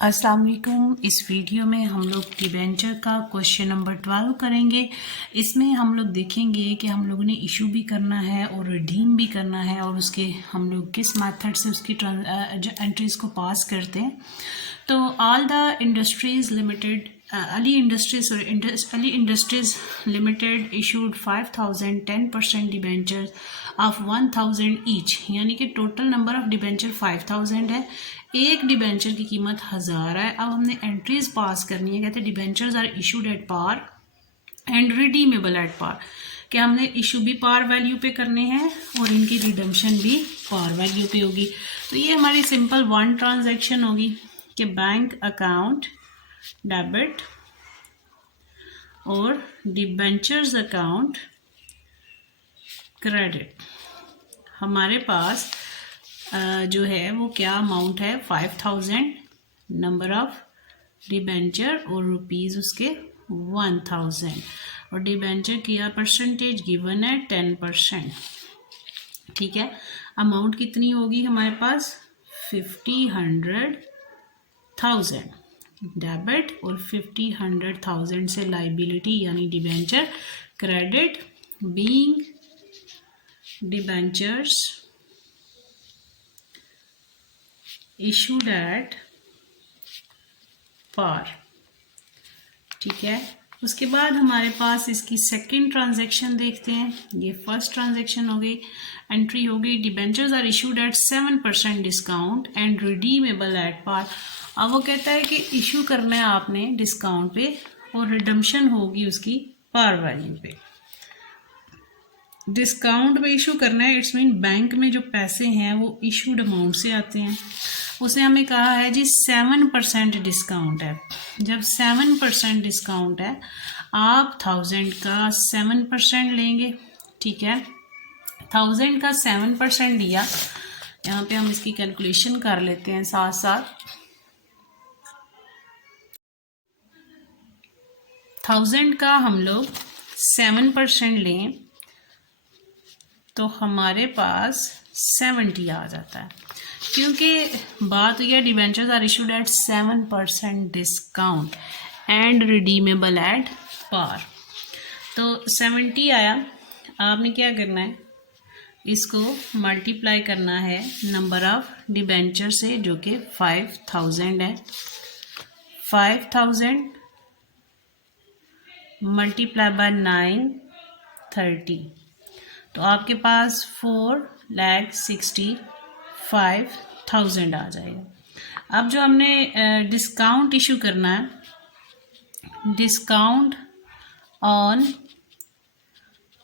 अस्सलाम वालेकुम। इस वीडियो में हम लोग डिबेंचर का क्वेश्चन नंबर 12 करेंगे। इसमें हम लोग देखेंगे कि हम लोगों ने इशू भी करना है और रिडीम भी करना है और उसके हम लोग किस मेथड से उसकी एंट्रीज़ को पास करते हैं। तो all the industries limited Ali industries limited issued 5000 10% debenture of 1000 each, यानी कि टोटल नंबर ऑफ डिबेंचर 5000 है। एक डिबेंचर की कीमत 1000 है। अब हमने एंट्रीज पास करनी है। कहते हैं debentures are issued at par and redeemable at par, कि हमने इशू भी पार वैल्यू पे करने हैं और इनकी रिडम्पशन भी पार वैल्यू पे होगी। तो ये हमारी सिंपल वन ट्रांजैक्शन होगी कि बैंक अकाउंट डेबिट और डिबेंचर्स अकाउंट क्रेडिट। हमारे पास जो है वो क्या अमाउंट है 5000, नंबर ऑफ डिबेंचर और रुपीज़ उसके 1000 और डिबेंचर किया परसेंटेज गिवन है 10%। ठीक है, अमाउंट कितनी होगी हमारे पास 50,100,000 डेबिट और 50,100,000 से लाइबिलिटी यानी debenture credit being debentures issued at par. ठीक है, उसके बाद हमारे पास इसकी सेकंड ट्रांजैक्शन देखते हैं। ये फर्स्ट ट्रांजैक्शन हो गई, एंट्री हो गई debentures are issued at 7% discount and redeemable at par. अब वो कहता है कि इशू करना है आपने डिस्काउंट पे और रिडम्पशन होगी उसकी पार वैल्यू पे। डिस्काउंट पे इशू करना है, इट्स मीन बैंक में जो पैसे हैं वो इशूड अमाउंट से आते हैं। उसने हमें कहा है जी 7% डिस्काउंट है। जब 7% डिस्काउंट है, आप 1000 का 7% लेंगे। ठीक है, 1000 का 7% लिया। यहाँ पे हम इसकी कैलकुलेशन कर लेते हैं साथ साथ। 1000 का हम लोग 7% लें तो हमारे पास 70 आ जाता है, क्योंकि बात हुई है debentures are issued at 7% discount and redeemable at par. तो 70 आया। आपने क्या करना है, इसको मल्टीप्लाई करना है नंबर ऑफ डिबेंचर से जो कि 5000 है। 5000 मल्टीप्लाई बाय 930, तो आपके पास 4,65,000 आ जाएगा। अब जो हमने डिस्काउंट इशू करना है, discount on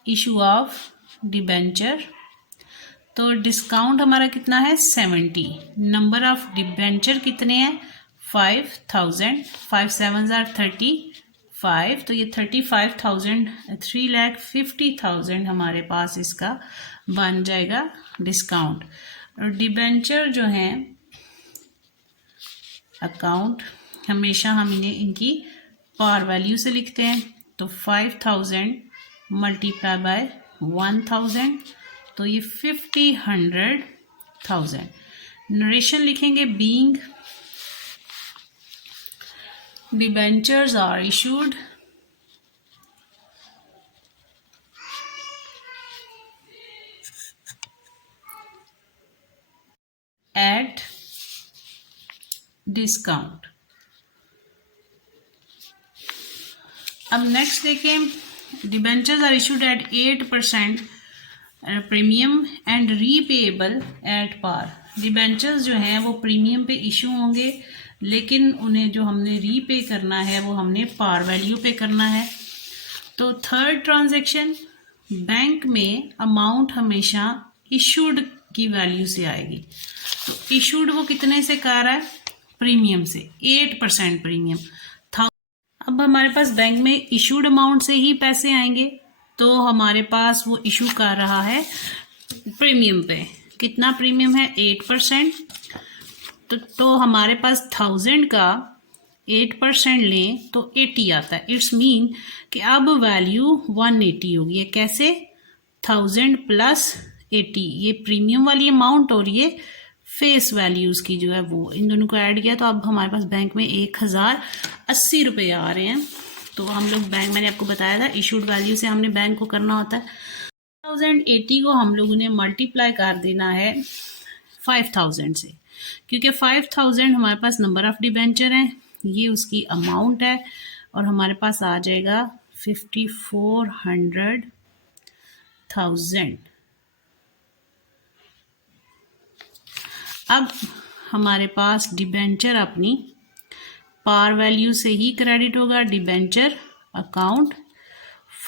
issue of debenture, तो डिस्काउंट हमारा कितना है 70। नंबर ऑफ डिबेंचर कितने हैं 5000, 5 7 35, तो ये 35,000 3,50,000 हमारे पास इसका बन जाएगा डिस्काउंट। और डिबेंचर जो है अकाउंट हमेशा हम इन्हें इनकी पार वैल्यू से लिखते हैं। तो 5000 मल्टीप्लाई बाय 1000, तो ये 50,100,000। नरेशन लिखेंगे being debentures are issued at discount। अब नेक्स्ट देखें, debentures are issued at 8% premium and repayable at par. Debentures जो हैं वो प्रीमियम पे इशू होंगे, लेकिन उन्हें जो हमने रीपे करना है वो हमने पार वैल्यू पे करना है। तो थर्ड ट्रांजैक्शन, बैंक में अमाउंट हमेशा इशूड की वैल्यू से आएगी। तो इशूड वो कितने से कर रहा है, प्रीमियम से, 8% प्रीमियम। अब हमारे पास बैंक में इशूड अमाउंट से ही पैसे आएंगे, तो हमारे पास वो इशू कर रहा है प्रीमियम पे। कितना प्रीमियम है 8%, तो हमारे पास 1000 का 8% लें तो 80 आता है। इट्स मीन कि अब वैल्यू 180 होगी। ये कैसे, 1000 प्लस 80, ये प्रीमियम वाली अमाउंट और ये फेस वैल्यूज़ की जो है वो, इन दोनों को ऐड किया तो अब हमारे पास बैंक में 1080 रुपये आ रहे हैं। तो हम लोग बैंक, मैंने आपको बताया था इशूड वैल्यू से हमने बैंक को करना होता है। 1080 को हम लोगों ने मल्टीप्लाई कर देना है 5000 से, क्योंकि 5000 हमारे पास नंबर ऑफ डिबेंचर हैं, ये उसकी अमाउंट है, और हमारे पास आ जाएगा 5400,000। अब हमारे पास डिबेंचर अपनी पार वैल्यू से ही क्रेडिट होगा। डिबेंचर अकाउंट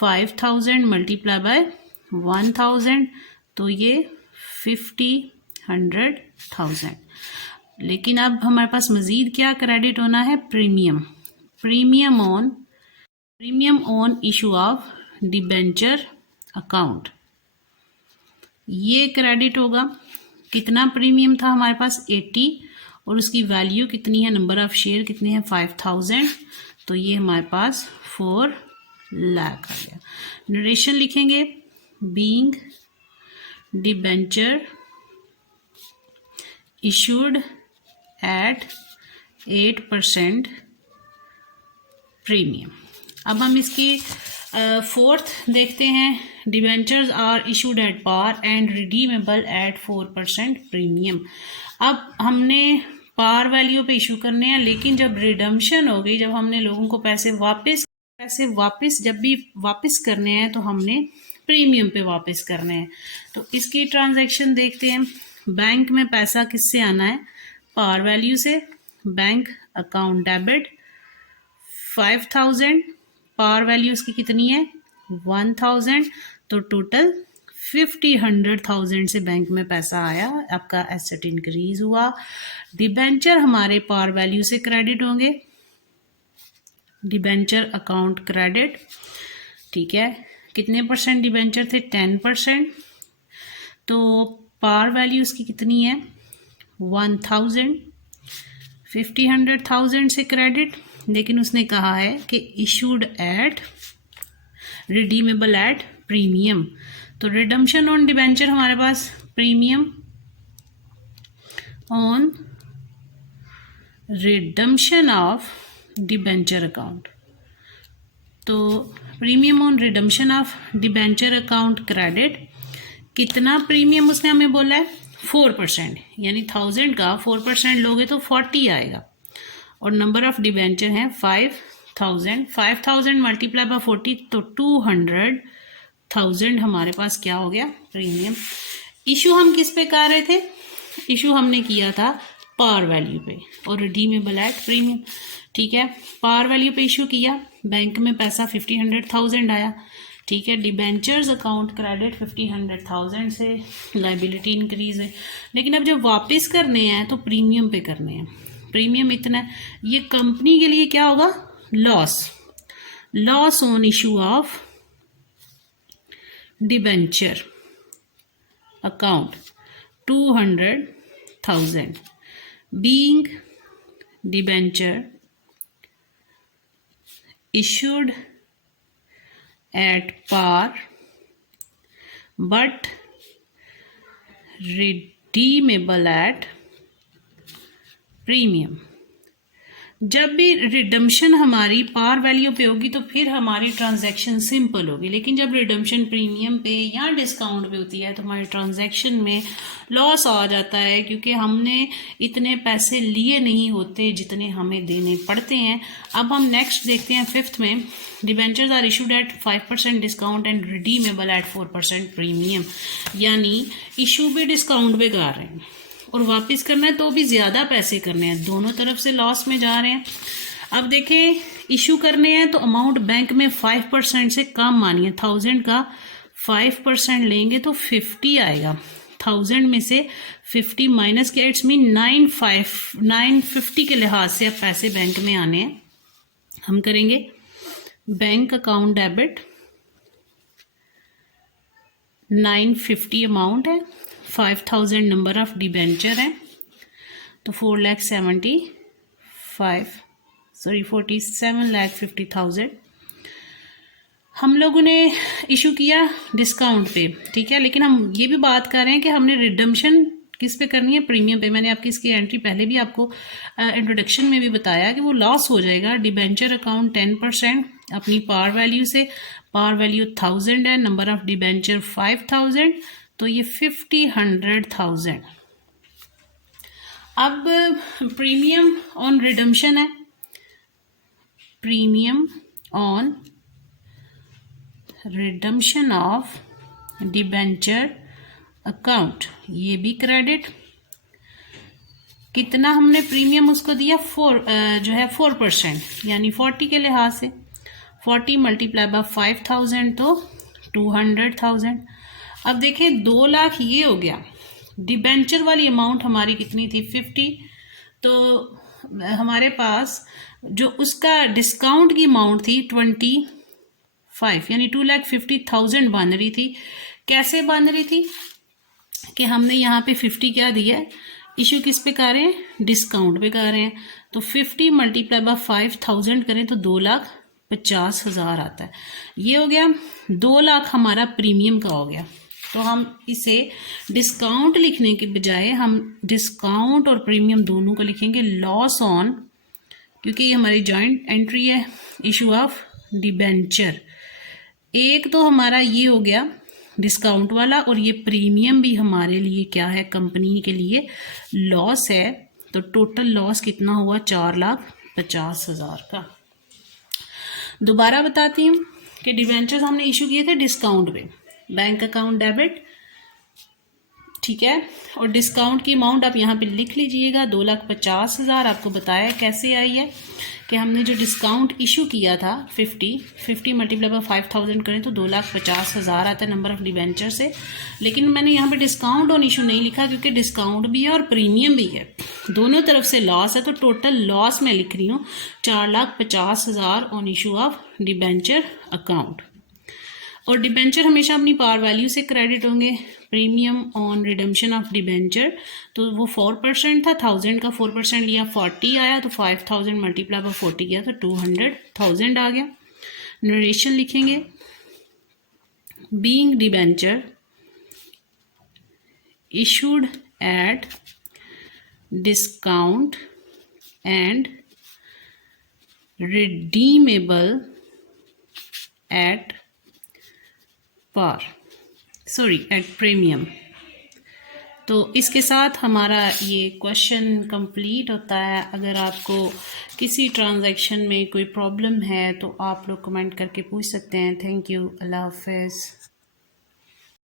5000 मल्टीप्लाई बाय 1000, तो ये 100,000। लेकिन अब हमारे पास मज़ीद क्या क्रेडिट होना है? Premium. Premium on issue of debenture account, ये क्रेडिट होगा। कितना प्रीमियम था हमारे पास? 80, और उसकी वैल्यू कितनी है? नंबर ऑफ शेयर कितने हैं? 5000, तो ये हमारे पास 4 लाख आ गया। नरेशन लिखेंगे, being debenture issued at 8% premium. अब हम इसकी फोर्थ देखते हैं। Debentures are issued at par and redeemable at 4% premium. अब हमने पार वैल्यू पे इशू करने हैं, लेकिन जब रिडम्पशन हो गई, जब हमने लोगों को पैसे वापस जब भी वापस करने हैं तो हमने प्रीमियम पे वापस करने हैं। तो इसकी ट्रांजैक्शन देखते हैं। बैंक में पैसा किससे आना है? पार वैल्यू से। Bank account debit 5000, par value उसकी कितनी है? 1000, तो टोटल 100,000 से बैंक में पैसा आया, आपका एसेट इंक्रीज हुआ। डिबेंचर हमारे पार वैल्यू से क्रेडिट होंगे, डिबेंचर अकाउंट क्रेडिट, ठीक है। कितने परसेंट डिबेंचर थे? 10%, तो पार वैल्यू उसकी कितनी है? 1000, 100,000 से क्रेडिट। लेकिन उसने कहा है कि issued at redeemable at premium, तो रिडम्पशन ऑन डिबेंचर हमारे पास premium on redemption of debenture account, तो premium on redemption of debenture account credit. कितना प्रीमियम उसने हमें बोला है? 4%, यानी 1000 का 4% लोगे तो 40 आएगा, और नंबर ऑफ डिबेंचर हैं 5000। 5000 मल्टीप्लाई बाय 40, तो 200,000 हमारे पास क्या हो गया? प्रीमियम। इशू हम किस पे कर रहे थे? इशू हमने किया था पार वैल्यू पे, और रिडीमेबल एट प्रीमियम, ठीक है। पार वैल्यू पे इशू किया, बैंक में पैसा 100,000 आया, ठीक है। डिबेंचर्स अकाउंट क्रेडिट 100,000 से लाइबिलिटी इंक्रीज है। लेकिन अब जब वापस करने हैं तो प्रीमियम पे करने हैं। प्रीमियम इतना है, ये कंपनी के लिए क्या होगा? Loss on issue of debenture account 200,000 being debenture issued at par but redeemable at premium। जब भी रिडम्पशन हमारी पार वैल्यू पे होगी तो फिर हमारी ट्रांजैक्शन सिंपल होगी, लेकिन जब रिडम्पशन प्रीमियम पे या डिस्काउंट पे होती है तो हमारी ट्रांजैक्शन में लॉस आ जाता है, क्योंकि हमने इतने पैसे लिए नहीं होते जितने हमें देने पड़ते हैं। अब हम नेक्स्ट देखते हैं 5th में, debentures are issued at 5% discount and redeemable at 4% premium, यानी इशू भी डिस्काउंट पे कर रहे हैं और वापस करना है तो भी ज़्यादा पैसे करने हैं, दोनों तरफ से लॉस में जा रहे हैं। अब देखें, इशू करने हैं तो अमाउंट बैंक में 5% से कम मानिए, 1000 का 5% लेंगे तो 50 आएगा। 1000 में से 50 माइनस किया, इट्स मीन 950 के लिहाज से अब पैसे बैंक में आने हैं। हम करेंगे बैंक अकाउंट डेबिट 950 अमाउंट है, 5000 नंबर ऑफ डिबेंचर है, तो 47,50,000 हम लोगों ने इशू किया डिस्काउंट पे, ठीक है। लेकिन हम ये भी बात कर रहे हैं कि हमने रिडम्पशन किस पे करनी है, प्रीमियम पे। मैंने आपकी इसकी एंट्री पहले भी आपको इंट्रोडक्शन में भी बताया कि वो लॉस हो जाएगा। डिबेंचर अकाउंट 10% अपनी पार वैल्यू से, पार वैल्यू 1000 है, नंबर ऑफ डिबेंचर 5000, तो ये 50,100,000। अब प्रीमियम ऑन रिडम्पशन है, premium on redemption of debenture account, ये भी क्रेडिट। कितना हमने प्रीमियम उसको दिया, 4% यानी 40 के लिहाज से 40 मल्टीप्लाई बाय 5000 तो 200,000। अब देखें 2 लाख ये हो गया। डिबेंचर वाली अमाउंट हमारी कितनी थी, 50, तो हमारे पास जो उसका डिस्काउंट की अमाउंट थी 25 यानी 2,50,000 बन रही थी। कैसे बन रही थी कि हमने यहाँ पे 50 क्या दिया है, इशू किस पे कर रहे हैं, डिस्काउंट पे कर रहे हैं। तो 50 मल्टीप्लाई बाय 5000 करें तो 2,50,000 आता है। ये हो गया 2 लाख हमारा प्रीमियम का हो गया। तो हम इसे डिस्काउंट लिखने के बजाय हम डिस्काउंट और प्रीमियम दोनों को लिखेंगे लॉस ऑन, क्योंकि ये हमारी जॉइंट एंट्री है, इशू ऑफ डिबेंचर। एक तो हमारा ये हो गया डिस्काउंट वाला, और ये प्रीमियम भी हमारे लिए क्या है, कंपनी के लिए लॉस है। तो टोटल लॉस कितना हुआ, 4,50,000 का। दोबारा बताती हूँ कि डिबेंचर्स हमने इशू किए थे डिस्काउंट पे, बैंक अकाउंट डेबिट, ठीक है, और डिस्काउंट की अमाउंट आप यहाँ पे लिख लीजिएगा 2,50,000। आपको बताया कैसे आई है कि हमने जो डिस्काउंट इशू किया था 50 मल्टीप्लाई बाय 5000 करें तो 2,50,000 आता है नंबर ऑफ डिबेंचर से। लेकिन मैंने यहाँ पे डिस्काउंट ऑन इशू नहीं लिखा क्योंकि डिस्काउंट भी है और प्रीमियम भी है, दोनों तरफ से लॉस है। तो टोटल लॉस मैं लिख रही हूँ 4,50,000 on issue of debenture account. और डिबेंचर हमेशा अपनी पार वैल्यू से क्रेडिट होंगे। Premium on redemption of debenture, तो वो 4% था, 1000 का 4% लिया 40 आया, तो 5000 मल्टीप्लाई बाय 40 किया तो 200,000 आ गया। नरेशन लिखेंगे, being debenture issued at discount and redeemable at par, at premium. तो इसके साथ हमारा ये क्वेश्चन कंप्लीट होता है। अगर आपको किसी ट्रांजैक्शन में कोई प्रॉब्लम है तो आप लोग कमेंट करके पूछ सकते हैं। थैंक यू, अल्लाह हाफिज़।